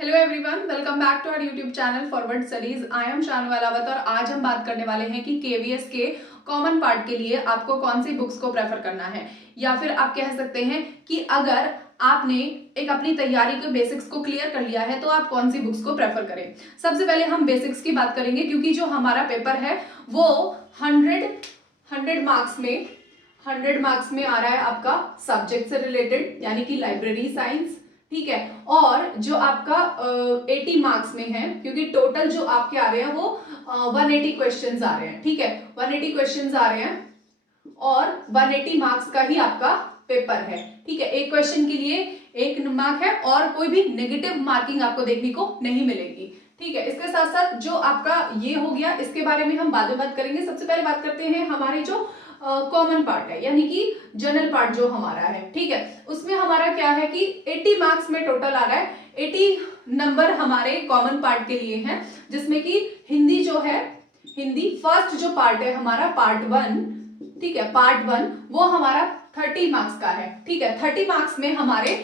Hello everyone, welcome back to our YouTube channel forward studies. I am Shanu Alawat और आज हम बात करने वाले हैं कि केवीएस के कॉमन पार्ट के लिए आपको कौन सी बुक्स को प्रेफर करना है, या फिर आप कह सकते हैं कि अगर आपने एक अपनी तैयारी के बेसिक्स को क्लियर कर लिया है तो आप कौन सी बुक्स को प्रेफर करें। सबसे पहले हम बेसिक्स की बात करेंगे, क्योंकि जो हमारा पेपर है वो 100 मार्क्स में आ रहा है आपका सब्जेक्ट से रिलेटेड, यानी कि लाइब्रेरी साइंस। ठीक है, और जो आपका 80 मार्क्स में है, क्योंकि टोटल जो आपके आ रहे हैं वो 180 क्वेश्चंस आ रहे हैं। ठीक है, 180 क्वेश्चंस आ रहे हैं और 180 मार्क्स का ही आपका पेपर है। ठीक है, एक क्वेश्चन के लिए 1 मार्क है और कोई भी नेगेटिव मार्किंग आपको देखने को नहीं मिलेगी। ठीक है, इसके साथ साथ जो आपका ये हो गया, इसके बारे में हम बाद में बात करेंगे। सबसे पहले बात करते हैं हमारे जो कॉमन पार्ट है, यानी कि जनरल पार्ट जो हमारा है। ठीक है, उसमें हमारा क्या है कि 80 मार्क्स में टोटल आ रहा है। 80 नंबर हमारे कॉमन पार्ट के लिए हैं, जिसमें कि हिंदी जो है, हिंदी फर्स्ट जो पार्ट है हमारा पार्ट 1, ठीक है, पार्ट 1 वो हमारा 30 मार्क्स का है। ठीक है, 30 मार्क्स में हमारे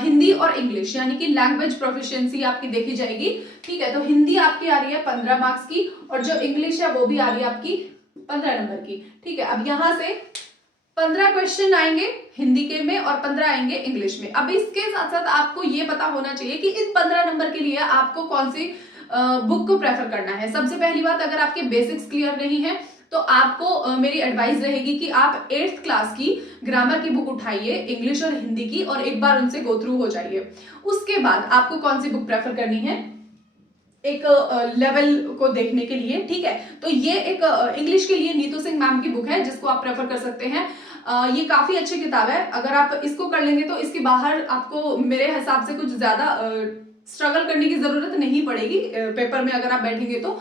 हिंदी और इंग्लिश यानी कि लैंग्वेज प्रोफिशिएंसी आपकी देखी जाएगी। ठीक है, तो हिंदी आपकी आ रही है 15 मार्क्स की और जो इंग्लिश है वो भी आ रही है आपकी 15 नंबर की। ठीक है, अब यहां से 15 क्वेश्चन आएंगे हिंदी के में और 15 आएंगे इंग्लिश में। अब इसके साथ साथ आपको ये पता होना चाहिए कि इन 15 नंबर के लिए आपको कौन सी बुक को प्रेफर करना है। सबसे पहली बात, अगर आपके बेसिक्स क्लियर नहीं है तो आपको मेरी एडवाइस रहेगी कि आप 8th क्लास की ग्रामर की बुक उठाइए, इंग्लिश और हिंदी की, और एक बार उनसे गो थ्रू हो जाइए। उसके बाद आपको कौन सी बुक प्रेफर करनी है एक लेवल को देखने के लिए। ठीक है, तो ये एक इंग्लिश के लिए नीतू सिंह मैम की बुक है, जिसको आप प्रेफर कर सकते हैं। ये काफी अच्छी किताब है। अगर आप इसको कर लेंगे तो इसके बाहर आपको मेरे हिसाब से कुछ ज्यादा स्ट्रगल करने की जरूरत नहीं पड़ेगी पेपर में अगर आप बैठेंगे तो।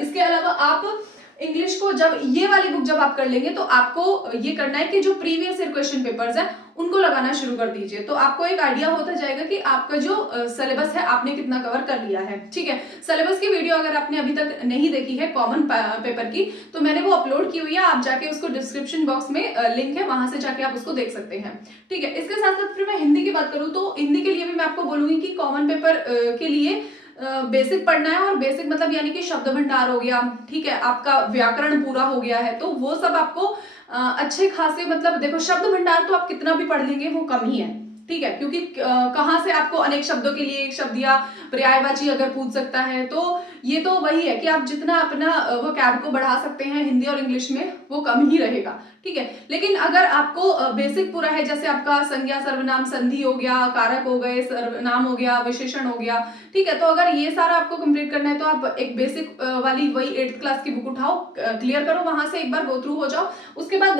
इसके अलावा आप इंग्लिश को जब ये वाली बुक जब आप कर लेंगे तो आपको ये करना है कि जो प्रीवियस ईयर क्वेश्चन पेपर्स है उनको लगाना शुरू कर दीजिए, तो आपको एक आइडिया होता जाएगा कि आपका जो सिलेबस है आपने कितना कवर कर लिया है। ठीक है, सिलेबस की वीडियो अगर आपने अभी तक नहीं देखी है कॉमन पेपर की, तो मैंने वो अपलोड की हुई है, आप जाके उसको डिस्क्रिप्शन बॉक्स में लिंक है, वहां से जाके आप उसको देख सकते हैं। ठीक है, इसके साथ साथ फिर मैं हिंदी की बात करूं तो हिंदी के लिए भी मैं आपको बोलूंगी कि कॉमन पेपर के लिए बेसिक पढ़ना है, और बेसिक मतलब यानी कि शब्द भंडार हो गया, ठीक है, आपका व्याकरण पूरा हो गया है, तो वो सब आपको अच्छे खासे, मतलब देखो शब्द भंडार तो आप कितना भी पढ़ लेंगे वो कम ही है। ठीक है, क्योंकि कहाँ से आपको अनेक शब्दों के लिए एक शब्द या पर्यायवाची अगर पूछ सकता है, तो ये तो वही है कि आप जितना अपना वो कैब को बढ़ा सकते हैं हिंदी और इंग्लिश में वो कम ही रहेगा। ठीक है, लेकिन अगर आपको बेसिक पूरा है, जैसे आपका संज्ञा सर्वनाम संधि हो गया, कारक हो गए, सर्वनाम हो गया, विशेषण हो गया, ठीक है, तो अगर ये सारा आपको कंप्लीट करना है तो आप एक बेसिक वाली वही 8th क्लास की बुक उठाओ, क्लियर करो, वहां से एक बार गो थ्रू हो जाओ। उसके बाद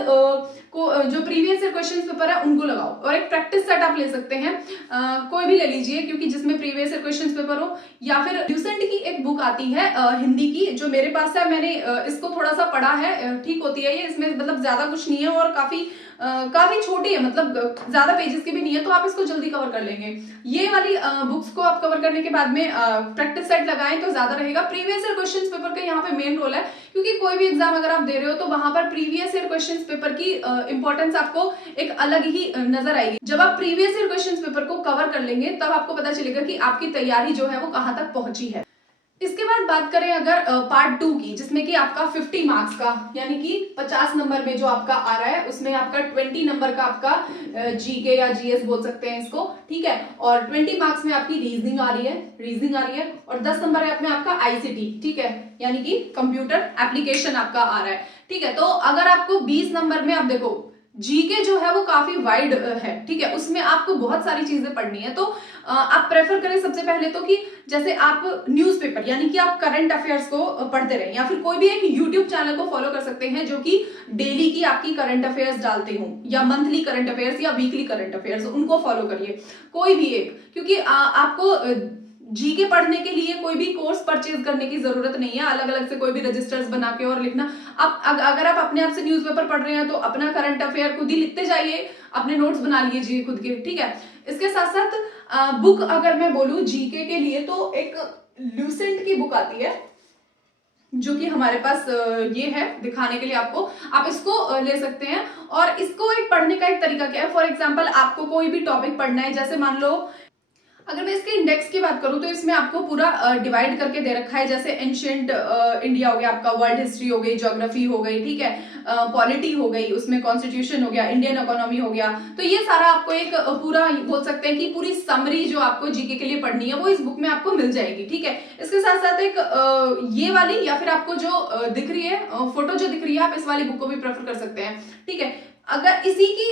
जो प्रीवियस ईयर क्वेश्चन पेपर है उनको लगाओ, और एक प्रैक्टिस सेट आप ले सकते हैं, कोई भी ले लीजिए, क्योंकि जिसमें प्रीवियस ईयर क्वेश्चन पेपर हो, या फिर ल्यूसेंट की एक बुक आती है हिंदी की, जो मेरे पास है, मैंने इसको थोड़ा सा पढ़ा है, ठीक होती है ये, इसमें मतलब ज्यादा कुछ नहीं है और काफी छोटी है, मतलब ज्यादा पेजेस की भी नहीं है, तो आप इसको जल्दी कवर कर लेंगे। ये वाली बुक्स को आप कवर करने के बाद में प्रैक्टिस सेट लगाएं तो ज्यादा रहेगा। प्रीवियस ईयर क्वेश्चंस पेपर का यहाँ पे मेन रोल है, क्योंकि कोई भी एग्जाम अगर आप दे रहे हो तो वहां पर प्रीवियस ईयर क्वेश्चंस पेपर की इंपॉर्टेंस आपको एक अलग ही नजर आएगी। जब आप प्रीवियस ईयर क्वेश्चंस पेपर को कवर कर लेंगे तब आपको पता चलेगा कि आपकी तैयारी जो है वो कहाँ तक पहुंची है। इसके बाद बात करें अगर पार्ट 2 की, जिसमें कि आपका 50 मार्क्स का, यानी कि 50 नंबर में जो आपका आ रहा है उसमें आपका 20 नंबर का आपका जीके या जीएस बोल सकते हैं इसको। ठीक है, और 20 मार्क्स में आपकी रीजनिंग आ रही है, और 10 नंबर है आपका आईसीटी, ठीक है, यानी कि कंप्यूटर एप्लीकेशन आपका आ रहा है। ठीक है, तो अगर आपको 20 नंबर में, आप देखो जीके जो है वो काफी वाइड है, ठीक है, उसमें आपको बहुत सारी चीजें पढ़नी है, तो आप प्रेफर करें सबसे पहले तो कि जैसे आप न्यूज़पेपर यानी कि आप करंट अफेयर्स को पढ़ते रहें, या फिर कोई भी एक यूट्यूब चैनल को फॉलो कर सकते हैं जो कि डेली की आपकी करंट अफेयर्स डालते हो, या मंथली करंट अफेयर्स या वीकली करंट अफेयर्स, उनको फॉलो करिए, कोई भी एक, क्योंकि आपको जीके पढ़ने के लिए कोई भी कोर्स परचेज करने की जरूरत नहीं है, अलग अलग से कोई भी रजिस्टर्स बना के और लिखना। आप अगर आप अपने आप से न्यूज़पेपर पढ़ रहे हैं तो अपना करंट अफेयर खुद ही लिखते जाइए, अपने नोट्स बना लीजिए खुद के। ठीक है, इसके साथ साथ बुक अगर मैं बोलूं जीके के लिए तो एक ल्यूसेंट की बुक आती है, जो कि हमारे पास ये है दिखाने के लिए आपको, आप इसको ले सकते हैं। और इसको एक पढ़ने का एक तरीका क्या है, फॉर एग्जाम्पल आपको कोई भी टॉपिक पढ़ना है, जैसे मान लो अगर मैं इसके इंडेक्स की बात करूं तो इसमें आपको पूरा डिवाइड करके दे रखा है, जैसे एंशियंट इंडिया हो गया आपका, वर्ल्ड हिस्ट्री हो गई, ज्योग्राफी हो गई, ठीक है, पॉलिटी हो गई, उसमें कॉन्स्टिट्यूशन हो गया, इंडियन इकोनॉमी हो गया। तो ये सारा आपको एक पूरा बोल सकते हैं कि पूरी समरी जो आपको जीके के लिए पढ़नी है वो इस बुक में आपको मिल जाएगी, ठीक है। इसके साथ साथ एक ये वाली या फिर आपको जो दिख रही है फोटो जो दिख रही है, आप इस वाली बुक को भी प्रेफर कर सकते हैं, ठीक है। अगर इसी की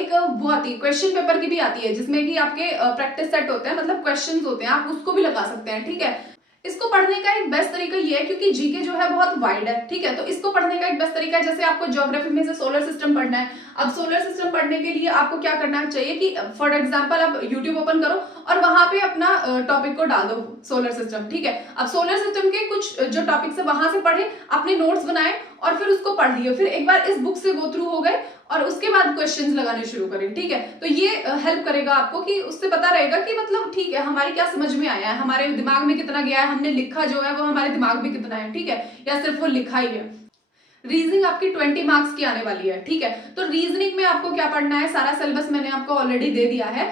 एक वो आती है क्वेश्चन पेपर की भी आती है, जिसमें कि आपके प्रैक्टिस सेट होते हैं, मतलब क्वेश्चंस होते हैं, आप उसको भी लगा सकते हैं, ठीक है। इसको पढ़ने का एक बेस्ट तरीका ये है, क्योंकि जीके जो है बहुत वाइड है, ठीक है, तो इसको पढ़ने का एक बेस्ट तरीका है, जैसे आपको ज्योग्राफी में से सोलर सिस्टम पढ़ना है। अब सोलर सिस्टम पढ़ने के लिए आपको क्या करना चाहिए कि फॉर एग्जांपल आप यूट्यूब ओपन करो और वहां पे अपना टॉपिक को डाल दो सोलर सिस्टम, ठीक है। अब सोलर सिस्टम के कुछ जो टॉपिक्स है वहां से पढ़े, अपने नोट्स बनाए और फिर उसको पढ़ लिए, फिर एक बार इस बुक से गो थ्रू हो गए और उसके बाद क्वेश्चंस लगाने शुरू करें, ठीक है। तो ये हेल्प करेगा आपको कि उससे पता रहेगा कि मतलब ठीक है हमारी क्या समझ में आया है, हमारे दिमाग में कितना गया है, हमने लिखा जो है वो हमारे दिमाग में कितना है, ठीक है, या सिर्फ वो लिखा ही है। रीजनिंग आपकी 20 मार्क्स की आने वाली है, ठीक है। तो रीजनिंग में आपको क्या पढ़ना है, सारा सिलेबस मैंने आपको ऑलरेडी दे दिया है।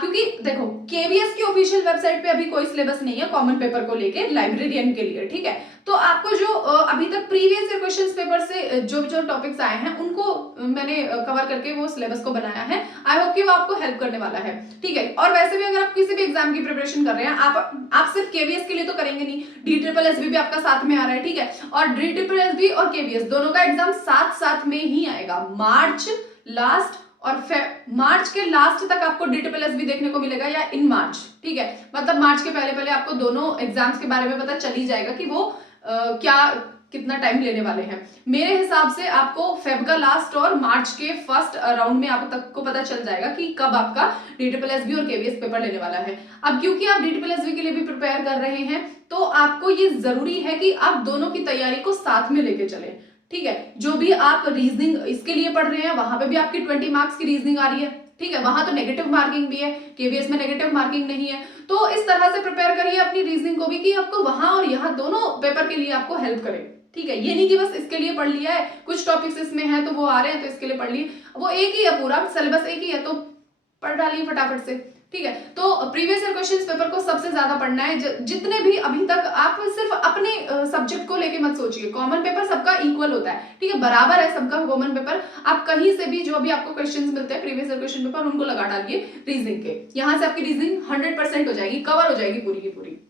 क्योंकि देखो केवीएस की ऑफिशियल वेबसाइट पे अभी कोई सिलेबस नहीं है कॉमन पेपर को लेके लाइब्रेरियन के लिए, ठीक है। तो आपको जो अभी तक प्रीवियस ईयर क्वेश्चंस पेपर से जो जो टॉपिक्स आए हैं उनको मैंने कवर करके वो सिलेबस को बनाया है। आई होप कि वो आपको हेल्प करने वाला है, ठीक है। और वैसे भी अगर आप किसी भी एग्जाम की प्रिपरेशन कर रहे हैं, आप सिर्फ केवीएस के लिए तो करेंगे नहीं, DSSB भी आपका साथ में आ रहा है, ठीक है। और DSSB और केवीएस दोनों का एग्जाम साथ साथ में ही आएगा, मार्च लास्ट और मार्च के लास्ट तक आपको DSSB देखने को मिलेगा, या इन मार्च, ठीक है। मतलब मार्च के पहले पहले आपको दोनों एग्जाम्स के बारे में पता चल ही जाएगा कि वो क्या कितना टाइम लेने वाले हैं। मेरे हिसाब से आपको फेब का लास्ट और मार्च के फर्स्ट राउंड में आप तक को पता चल जाएगा कि कब आपका DSSB और केवीएस पेपर लेने वाला है। अब क्योंकि आप DSSB के लिए भी प्रिपेयर कर रहे हैं, तो आपको ये जरूरी है कि आप दोनों की तैयारी को साथ में लेके चलें, ठीक है। जो भी आप रीजनिंग इसके लिए पढ़ रहे हैं वहां पे भी आपकी 20 मार्क्स की रीजनिंग आ रही है, ठीक है, वहां तो नेगेटिव मार्किंग भी है, केवीएस में नेगेटिव मार्किंग नहीं है। तो इस तरह से प्रिपेयर करिए अपनी रीजनिंग को भी कि आपको वहां और यहाँ दोनों पेपर के लिए आपको हेल्प करे, ठीक है। ये नहीं कि बस इसके लिए पढ़ लिया है, कुछ टॉपिक्स इसमें है तो वो आ रहे हैं तो इसके लिए पढ़ लिए, वो एक ही है, पूरा सिलेबस एक ही है तो पढ़ डालिए फटाफट से, ठीक है। तो प्रीवियस ईयर क्वेश्चंस पेपर को सबसे ज्यादा पढ़ना है, जितने भी अभी तक। आप सिर्फ अपने सब्जेक्ट को लेके मत सोचिए, कॉमन पेपर सबका इक्वल होता है, ठीक है, बराबर है सबका कॉमन पेपर। आप कहीं से भी जो भी आपको क्वेश्चंस मिलते हैं प्रीवियस ईयर क्वेश्चन पेपर, उनको लगा डालिए रीजनिंग के, यहाँ से आपकी रीजनिंग 100% हो जाएगी, कवर हो जाएगी पूरी की पूरी।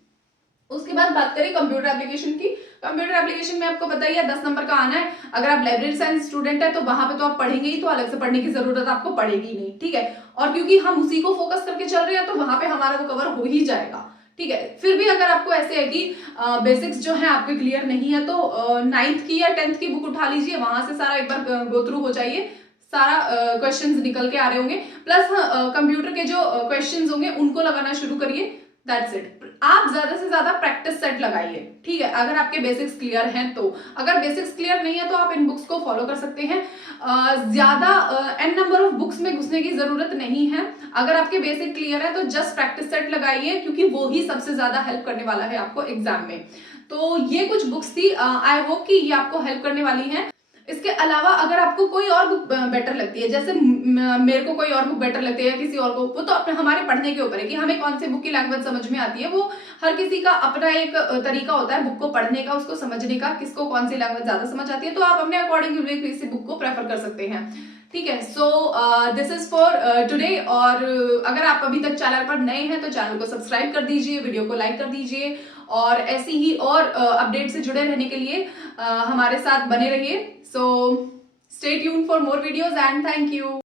उसके बाद बात करें कंप्यूटर एप्लीकेशन की। कंप्यूटर एप्लीकेशन में आपको पता ही है 10 नंबर का आना है। अगर आप लाइब्रेरी साइंस स्टूडेंट है तो वहां पे तो आप पढ़ेंगे ही, तो अलग से पढ़ने की जरूरत आपको पड़ेगी नहीं, ठीक है। और क्योंकि हम उसी को फोकस करके चल रहे हैं तो वहां पे हमारा वो कवर हो ही जाएगा, ठीक है। फिर भी अगर आपको ऐसे है कि बेसिक्स जो है आपके क्लियर नहीं है, तो 9th की या 10th की बुक उठा लीजिए, वहां से सारा एक बार गो थ्रू हो जाइए, सारा क्वेश्चंस निकल के आ रहे होंगे। प्लस कंप्यूटर के जो क्वेश्चंस होंगे उनको लगाना शुरू करिए, दैट्स इट। आप ज्यादा से ज्यादा प्रैक्टिस सेट लगाइए, ठीक है, अगर आपके बेसिक्स क्लियर हैं तो। अगर बेसिक्स क्लियर नहीं है तो आप इन बुक्स को फॉलो कर सकते हैं। ज्यादा एन नंबर ऑफ बुक्स में घुसने की जरूरत नहीं है। अगर आपके बेसिक क्लियर है तो जस्ट प्रैक्टिस सेट लगाइए, क्योंकि वो ही सबसे ज्यादा हेल्प करने वाला है आपको एग्जाम में। तो ये कुछ बुक्स थी, आई होप कि ये आपको हेल्प करने वाली है। इसके अलावा अगर आपको कोई और बुक बेटर लगती है, जैसे मेरे को कोई और बुक बेटर लगती है या किसी और को, वो तो अपने हमारे पढ़ने के ऊपर है कि हमें कौन सी बुक की लैंग्वेज समझ में आती है। वो हर किसी का अपना एक तरीका होता है बुक को पढ़ने का, उसको समझने का, किसको कौन सी लैंग्वेज ज्यादा समझ आती है, तो आप अपने अकॉर्डिंग किसी बुक को प्रेफर कर सकते हैं, ठीक है। So this is for today. और अगर आप अभी तक चैनल पर नए हैं तो चैनल को सब्सक्राइब कर दीजिए, वीडियो को लाइक कर दीजिए, और ऐसी ही और अपडेट से जुड़े रहने के लिए हमारे साथ बने रहिए। So stay tuned for more videos and thank you.